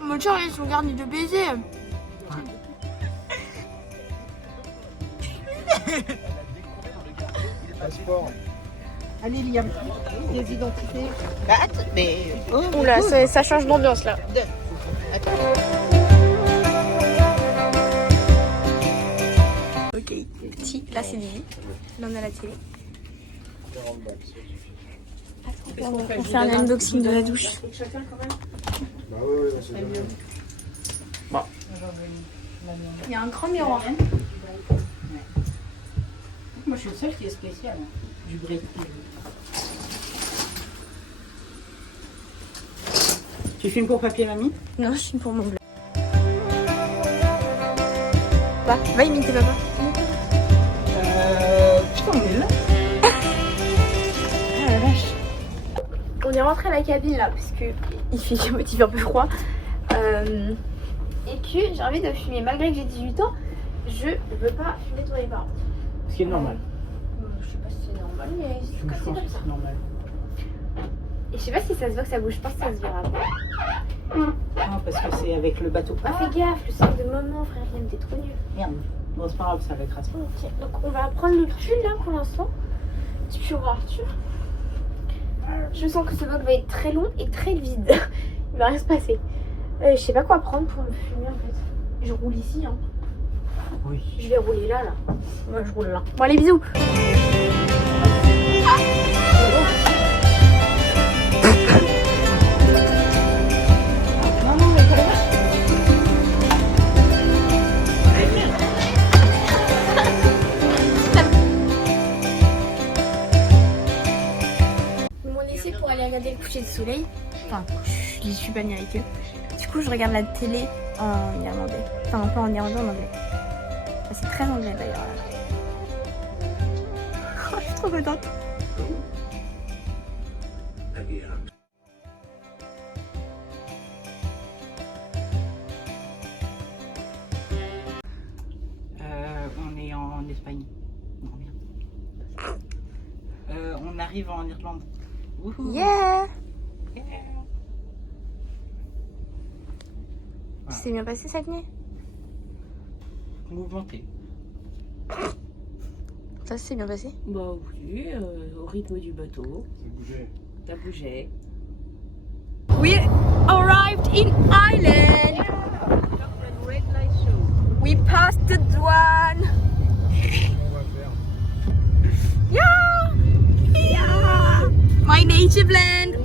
Mon chat, ils sont garnis de baisers. Passeport. Allez, Liam, des identités. Mais. Oh, Oula, ça change d'ambiance là. Ok, petit, là c'est Lily. Là on a la télé. On fait un unboxing de la douche. Bah ouais, c'est bien. Il y a un grand miroir. Moi, je suis le seul qui est spécial. Du bris. Tu filmes pour papier, mamie? Non, je suis pour mon bleu. Va imiter papa. Putain, on est là. Ah la vache. On est rentré à la cabine là parce que il fait un peu froid. Et que j'ai envie de fumer. Malgré que j'ai 18 ans, je ne veux pas fumer devant les parents. Ce qui est normal. Je sais pas si c'est normal, mais Je c'est pense comme que ça. c'est normal. Et je sais pas si ça se voit que ça bouge pas, si ça se verra pas. Non, parce que c'est avec le bateau. Ah, fais gaffe, le sac de maman, frère, il t'es trop nul. Merde. Bon, c'est pas grave, ça va être assez. Ok, donc on va prendre le pull là pour l'instant. Tu peux voir, Arthur. Je sens que ce vlog va être très long et très vide. Il va rien se passer. Je sais pas quoi prendre pour me fumer en fait. Je roule ici, hein. Oui. Je vais rouler là. Moi je roule là. Bon allez, bisous. Non, non, mais pas les vaches. Ils m'ont laissé pour aller regarder le coucher de soleil. Enfin, je suis pas venue avec eux. Du coup, je regarde la télé en irlandais. Enfin, pas en irlandais, en anglais. Enfin, c'est très anglais d'ailleurs. Oh, je suis trop contente. On est en Espagne. Non, merde. On arrive en Irlande. Wouhou. Yeah! Yeah. Ça s'est bien passé cette nuit? Mouvementé. Ça s'est bien passé? Bah oui, au rythme du bateau. C'est bougé. Ça bougeait. We arrived in Ireland. We passed the douane. On va faire. Yeah! Yeah! My native land.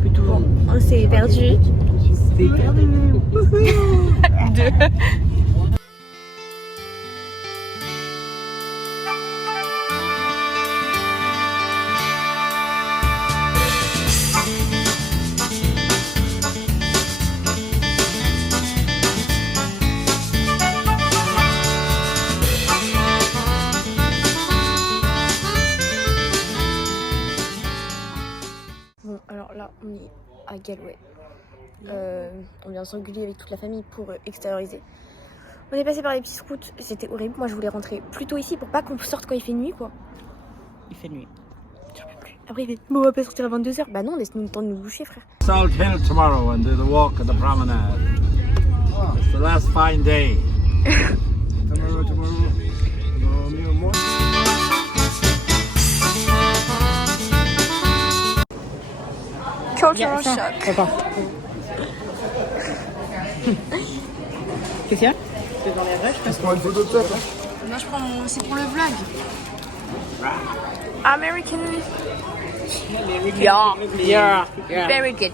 Plutôt. On s'est perdu. C'est Bon, alors là, on est à Galway. On vient s'engueuler avec toute la famille pour extérioriser. On est passé par les petites routes, c'était horrible. Moi, je voulais rentrer plus tôt ici pour pas qu'on sorte quand il fait nuit, quoi. Il fait nuit. J'en peux plus. Après, il fait bon, on va pas sortir à 22h. Bah non, laisse-nous le temps de nous boucher, frère. Salt Hill tomorrow and do the walk at the promenade. It's the last fine day. Tomorrow. Mieux, moi. Cultural shock. Qu'est-ce qu'il y a? C'est dans les rushs. C'est pour une photo de toi, toi. Moi, je prends c'est pour le vlog. American. Yeah. Very good.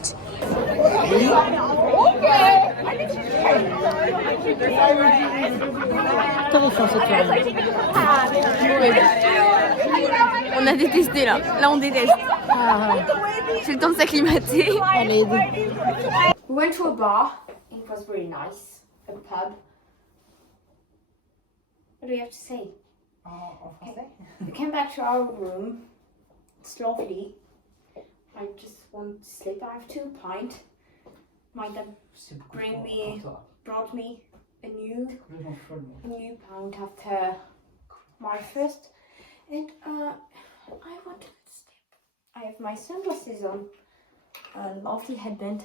On a détesté là. Là, on déteste. C'est le temps de s'acclimater. We went to a bar. It was very nice. A pub. What do you have to say? En français? We came back to our room. It's lovely. I just want to sleep. I have 2 pints. My dad brought me a new pint after my first, and I want to sleep. I have my sunglasses on, a lovely headband.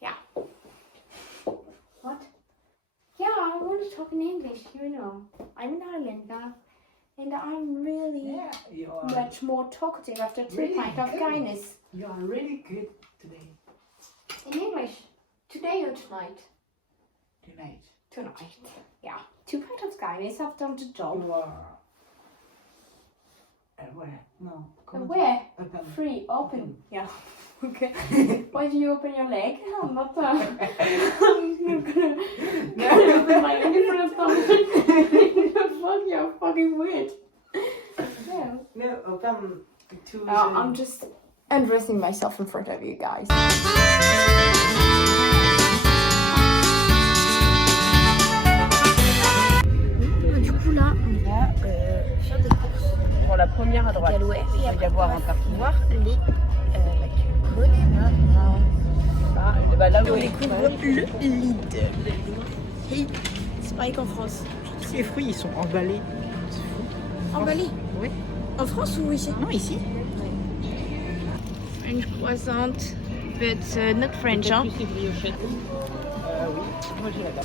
Yeah. What? Yeah, I want to talk in English. You know, I'm in Ireland now, and I'm really much more talkative after 2 pints of kindness. You are really good today. In English, today or tonight? Tonight. Tonight. Yeah. 2 pints of kindness. I've done the job. Where? No. Where? Open. Free. Open. Yeah. Okay. Why do you open your leg? I'm not. I'm gonna open my leg in front of someone. Fuck, you're fucking weird. Yeah. No, open to. I'm just undressing myself in front of you guys. Du coup là, on va faire des courses. Pour la première à droite, Galouet. il va y avoir un parking. Voir les Là où on découvre le Lidl. Hey, c'est pareil qu'en France. tous les fruits, ils sont emballés. C'est fou. Emballé? Oui. En France ou ici? Non, ici. French croissant, but not French, hein? Plus les briochettes. Oui. Moi, j'ai là-bas.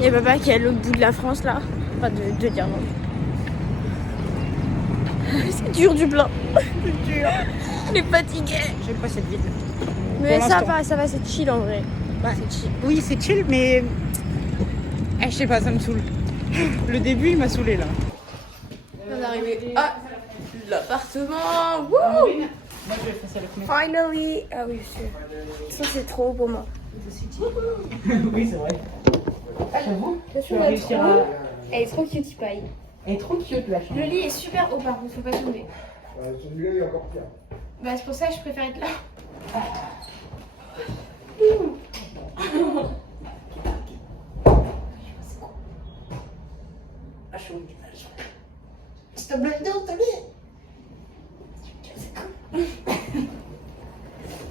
Il y a papa qui est à l'autre bout de la France là. Enfin de l'Irlande. C'est dur du blanc. C'est dur. Il est fatigué. J'aime pas cette ville. Mais Pour ça l'instant. va, c'est chill en vrai. Ouais. C'est chill. Oui, c'est chill, mais je sais pas, ça me saoule. Le début, il m'a saoulé là. On est arrivé à l'appartement. Wouh! Moi, je vais faire ça avec mes. Finally! Ah oui, ça c'est trop pour moi. Oui, c'est vrai. J'avoue, Ça, tu vas réussir à. Elle est trop cutie pie. Elle est trop cute la chambre. Le lit est super haut par contre, faut pas tomber. Celui-là, il est encore pire. Bah c'est pour ça que je préfère être là. Ah, chaud. S'il te plaît, non, t'as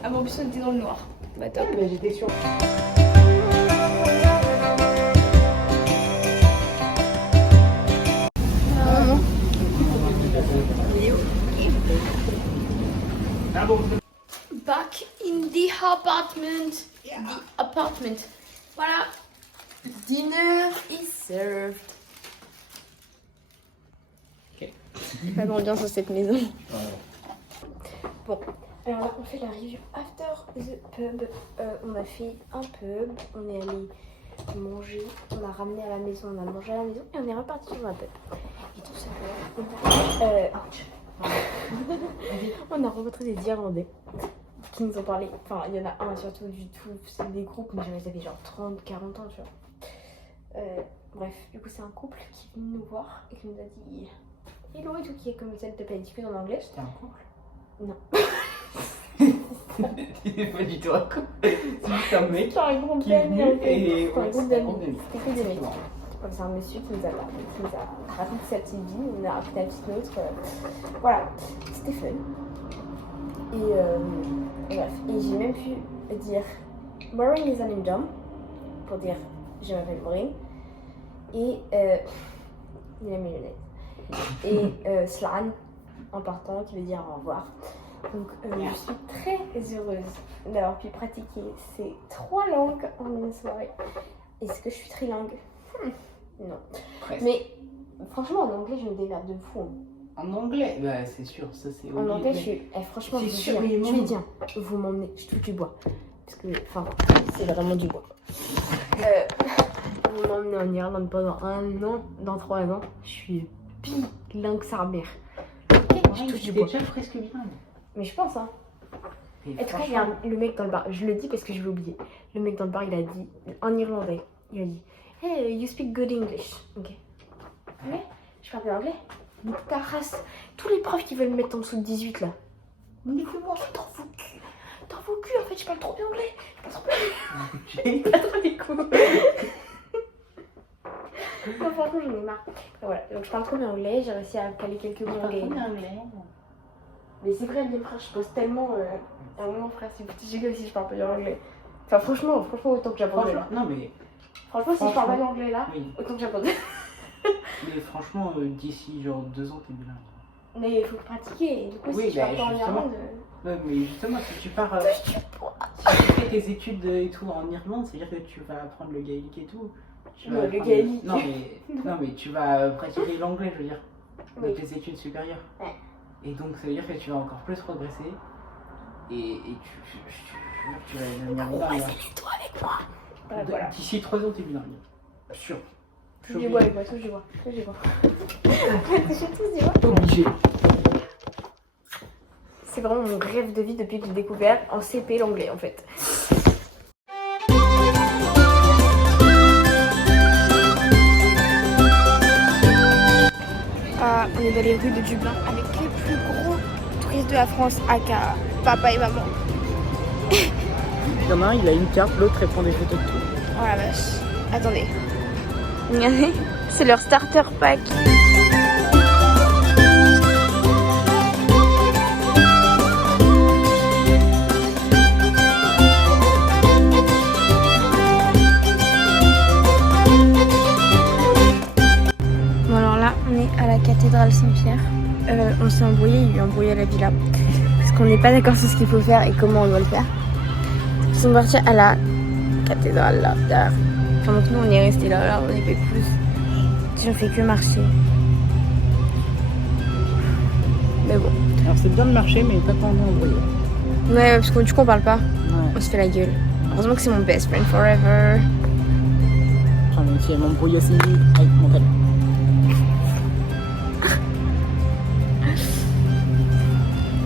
Ah bon, en plus on était dans le noir. Bah top. Mais j'étais sûre. Back in the apartment. The apartment. Voilà. Dinner is served. Ok. Pas d'ambiance dans cette maison. Bon, alors là on fait la review after the pub. On a fait un pub, on est allé manger, on a ramené à la maison, on a mangé à la maison et on est reparti sur un pub. Et tout ça, on a rencontré des Irlandais qui nous ont parlé. Enfin, il y en a un surtout du tout, c'est des groupes, mais j'avais avait genre 30, 40 ans, tu vois. Bref, du coup, c'est un couple qui est venu nous voir et qui nous a dit hello et tout, qui est comme ça, de taper discuter en anglais. C'était un couple? Non. T'es pas du tout un couple. C'est juste un mec. C'est un groupe Qui est d'amis venu en fait. et- C'est un ouais, groupe c'était un d'amis. groupe d'amis. C'était que des mecs. Comme c'est un monsieur qui nous a raconté sa petite vie, on a raconté la petite nôtre. Voilà, c'était fun. Et bref, et j'ai même pu dire Maureen is an Indom pour dire je m'appelle Maureen. Et il a mis le nez. Et Slan en partant qui veut dire au revoir. Donc je suis très heureuse d'avoir pu pratiquer ces 3 langues en une soirée. Est-ce que je suis trilingue? Non. Presque. Mais franchement en anglais je me démerde de fou. Hein. En anglais? Bah, c'est sûr, ça c'est. En anglais je suis. Franchement C'est je sûr, vous dis, mais je bon. vais dire, vous m'emmenez, je touche du bois. Parce que, enfin, c'est vraiment du bois. Vous m'emmenez en Irlande pendant 1 an, dans 3 ans, je suis bilingue sa mère. Ok, je touche du T'es bois. déjà presque bilingue. Mais je pense, hein. Et Et très franchement, bien, le mec dans le bar, je le dis parce que je l'ai oublié. Le mec dans le bar, il a dit, en irlandais, il a dit hey, you speak good English. Ok. Mais, je parle pas anglais. Mais ta race, tous les profs qui veulent me mettre en dessous de 18 là. Mais moi, dans vos culs. Dans vos culs, en fait, je parle trop bien anglais. Je parle trop les coups. Non, franchement, j'en ai marre. Voilà, donc je parle trop bien anglais, j'ai réussi à caler quelques mots anglais. Mais c'est vrai, bien frère, je pose tellement. À un moment, frère, c'est petit comme si je parle pas bien anglais. Enfin, franchement, autant que j'apprends. Franchement, non mais, Franchement, si je parle pas bien anglais là, oui. autant que j'apprends. Mais franchement, d'ici genre 2 ans, t'es bilingue. Mais il faut pratiquer, et du coup, Oui, si tu bah, pars pas en justement. Irlande. Ouais, mais justement, si tu pars. Si tu fais tes études et tout en Irlande, c'est-à-dire que tu vas apprendre le gaélique et tout. Tu vas Non, le apprendre- gaélique. Non, mais tu vas pratiquer l'anglais, je veux dire, dans Oui. tes études supérieures. Ouais. Et donc, ça veut dire que tu vas encore plus progresser. Et tu vas devenir bilingue. toi avec moi. Ouais, voilà. D'ici 3 ans, t'es bilingue. Sûr. Touche du bois avec moi, touche du bois. Touche du bois. Touchez tous du bois. Obligé. C'est vraiment mon rêve de vie depuis que j'ai découvert en CP l'anglais en fait. On est dans les rues de Dublin avec les plus gros touristes de la France, aka papa et maman. Il y en a un, il a une carte, l'autre elle prend des photos de tout. Oh la vache. Attendez. Regardez, c'est leur starter pack. Bon alors là, on est à la cathédrale Saint-Pierre. On s'est embrouillé, il y a eu un embrouillé à la villa. Parce qu'on n'est pas d'accord sur ce qu'il faut faire et comment on doit le faire. Ils sont partis à la cathédrale là, derrière. Pendant que nous on est resté là, on n'est pas plus. J'ai fait que marcher. Mais bon. Alors c'est bien de marcher, mais pas pendant embrouiller. Ouais, parce que du coup on parle pas. Ouais. On se fait la gueule. Heureusement que c'est mon best friend forever. Enfin, même si elle m'embrouille aussi avec mon tel.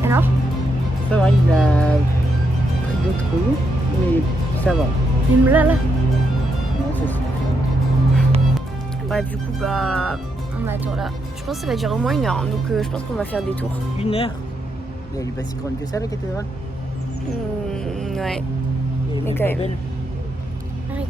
Alors? Ça va, il a pris d'autres roues, mais ça va. Il me l'a là. Non, c'est ça. Bref, du coup, bah, on attend là. Je pense que ça va durer au moins 1 heure, hein, donc je pense qu'on va faire des tours. 1 heure. Et elle est pas si grande que ça, la cathédrale. Ouais. Et Mais elle quand est même. belle. Arrête.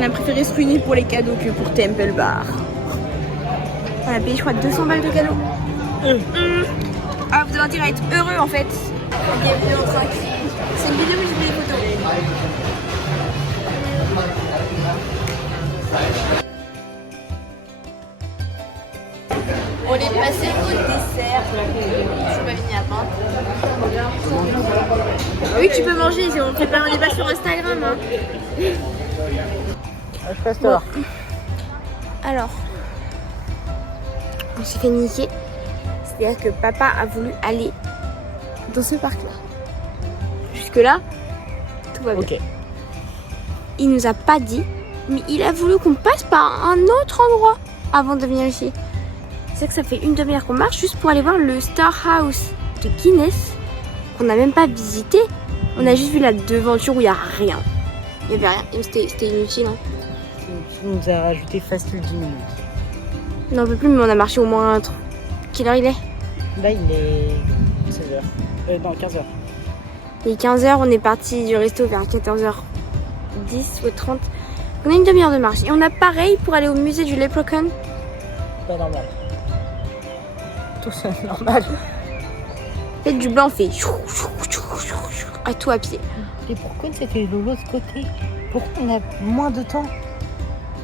On a préféré se réunir pour les cadeaux que pour Temple Bar. On a payé, je crois, 200 balles de cadeaux. Ah, vous avez intérêt à être heureux en fait. Bienvenue dans 5. C'est une vidéo où je mets les photos. On est passé au dessert. Je suis pas venue à pain. Oui, tu peux manger, on fait pas un débat sur Instagram. Hein. Je reste là. Alors, on s'est fait niquer. C'est-à-dire que papa a voulu aller dans ce parc-là. Jusque-là, tout va bien. Ok. Il nous a pas dit, mais il a voulu qu'on passe par un autre endroit avant de venir ici. C'est que ça fait 1 demi-heure qu'on marche juste pour aller voir le Star House de Guinness, qu'on n'a même pas visité. On a juste vu la devanture où il n'y a rien. Il n'y avait rien. Et c'était inutile. Hein. Tu nous as rajouté facile 10 minutes. On n'en peut plus, mais on a marché au moins. Quelle heure il est? Là, il est 16h. Non, 15h. Il est 15h, on est parti du resto vers 14h10 ou 30. On a 1 demi-heure de marche. Et on a pareil pour aller au musée du Leprechaun. Pas normal. Tout ça normal. Faites du blanc, on fait à tout à pied. Et pourquoi c'était de l'autre côté? Pourquoi on a moins de temps?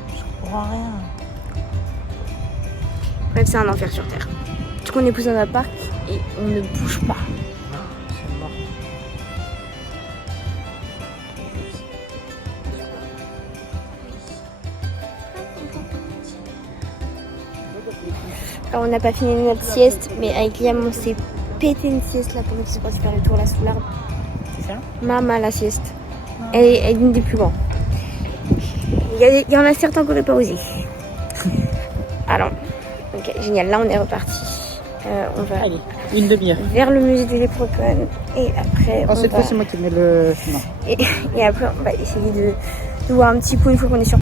Je comprends rien. Bref, c'est un enfer sur Terre. Du coup, on est poussé dans un parc et on ne bouge pas. C'est mort. Alors, on n'a pas fini notre sieste, mais avec Liam, on s'est pété une sieste là pendant qu'ils sont partis faire le tour là sous l'arbre. C'est ça? Maman, la sieste. Elle est une des plus grandes. Il y en a certains qui n'auraient pas osé. Alors, ok, génial. Là, on est reparti. On va Allez, 1 demi-heure. vers le musée du Leprechaun. Et après, Oh, cette fois, c'est moi qui mets le. Non. et après, on va essayer de voir un petit coup une fois qu'on est sur